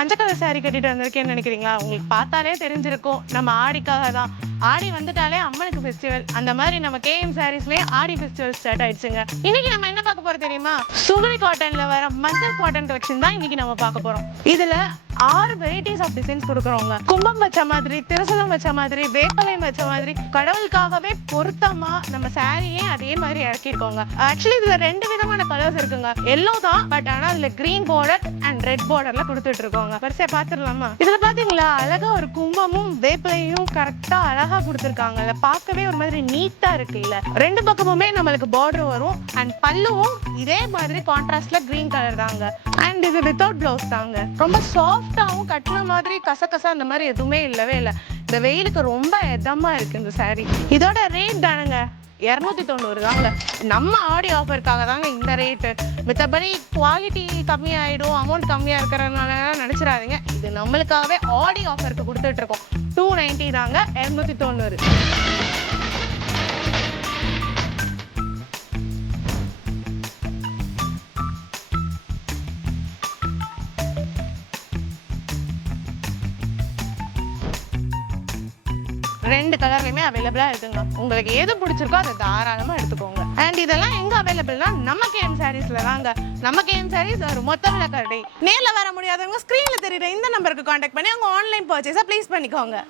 மஞ்சள் colour sorry கட்டிட்டு வந்திருக்கேன்னு நினைக்கிறீங்களா? உங்களுக்கு பார்த்தாலே தெரிஞ்சிருக்கும் நம்ம ஆடிக்காக தான். ஆடி வந்துட்டாலே அம்மனுக்கு ஃபெஸ்டிவல். அந்த மாதிரி நம்ம கேஎம் சாரீஸ்லயே ஆடி ஃபெஸ்டிவல் ஸ்டார்ட் ஆயிடுச்சுங்க. இன்னைக்கு நம்ம என்ன பார்க்க போறோம் தெரியுமா? சுகுலி காட்டன்ல வர மஞ்சள் காட்டன் கலெக்ஷன் தான் இன்னைக்கு நம்ம பார்க்க போறோம். இதுல 6 வெரைட்டிஸ் ஆஃப் டிசைன்ஸ் கொடுக்குறோங்க. கும்பம் வச்ச மாதிரி, திருசலம் வச்ச மாதிரி, வேப்பலையும் வச்ச மாதிரி, கடவுளுக்காகவே பொருத்தமா நம்ம சாரியே அதே மாதிரி இறக்கிருக்கோங்க. ஆக்சுவலி இதுல 2 விதமான கலர்ஸ் இருக்குங்க. எல்லோ தான், பட் ஆனா அதுல கிரீன் பார்டர் அண்ட் ரெட் பார்டர்ல கொடுத்துட்டு இருக்கோங்க. வரிசையா பாத்துடலாமா? இதுல பாத்தீங்களா அழகா ஒரு கும்பமும் வேப்பலையும் கரெக்டா அழகா கொடுத்துருக்காங்கல்ல. பார்க்கவே ஒரு மாதிரி நீட்டா இருக்கு இல்ல. 2 பக்கமுமே நம்மளுக்கு பார்டர் வரும் அண்ட் பல்லுவும் இதே மாதிரி கான்ட்ராஸ்ட்ல கிரீன் கலர் தாங்க. அண்ட் இது வித்தவுட் பிளவுஸ் தாங்க. ரொம்ப சாஃப்டாவும் கட்டின மாதிரி கசகசா அந்த மாதிரி எதுவுமே இல்லவே இல்லை. இந்த வெயிலுக்கு ரொம்ப இதமா இருக்கு இந்த சாரி. இதோட ரேட் தானுங்க 290 தாங்க. நம்ம ஆடி ஆஃபருக்காக தாங்க இந்த ரேட்டு. மித்தபடி குவாலிட்டி கம்மியாயிடும், அமௌண்ட் கம்மியா இருக்கிறதுனால நினைச்சிடாதீங்க. இது நம்மளுக்காகவே ஆடி ஆஃபருக்கு கொடுத்துட்டு இருக்கோம். 290 தாங்க, 290. ரெண்டு கலர்லையுமே அவைலபிளா இருக்குங்க. உங்களுக்கு எது பிடிச்சிருக்கோ அதை தாராளமா எடுத்துக்கோங்க. அண்ட் இதெல்லாம் எங்க அவைலபிள்னா நம்ம கேஎம் சாரீஸ்ல தாங்க. நம்ம கேஎம் சாரீஸ் ஒரு மொத்த விலை கடை. நேர்ல வர முடியாதவங்க ஸ்கிரீன்ல தெரியுற இந்த நம்பருக்கு கான்டாக்ட் பண்ணி அவங்க ஆன்லைன் பர்ச்சேஸை ப்ளேஸ் பண்ணிக்கோங்க.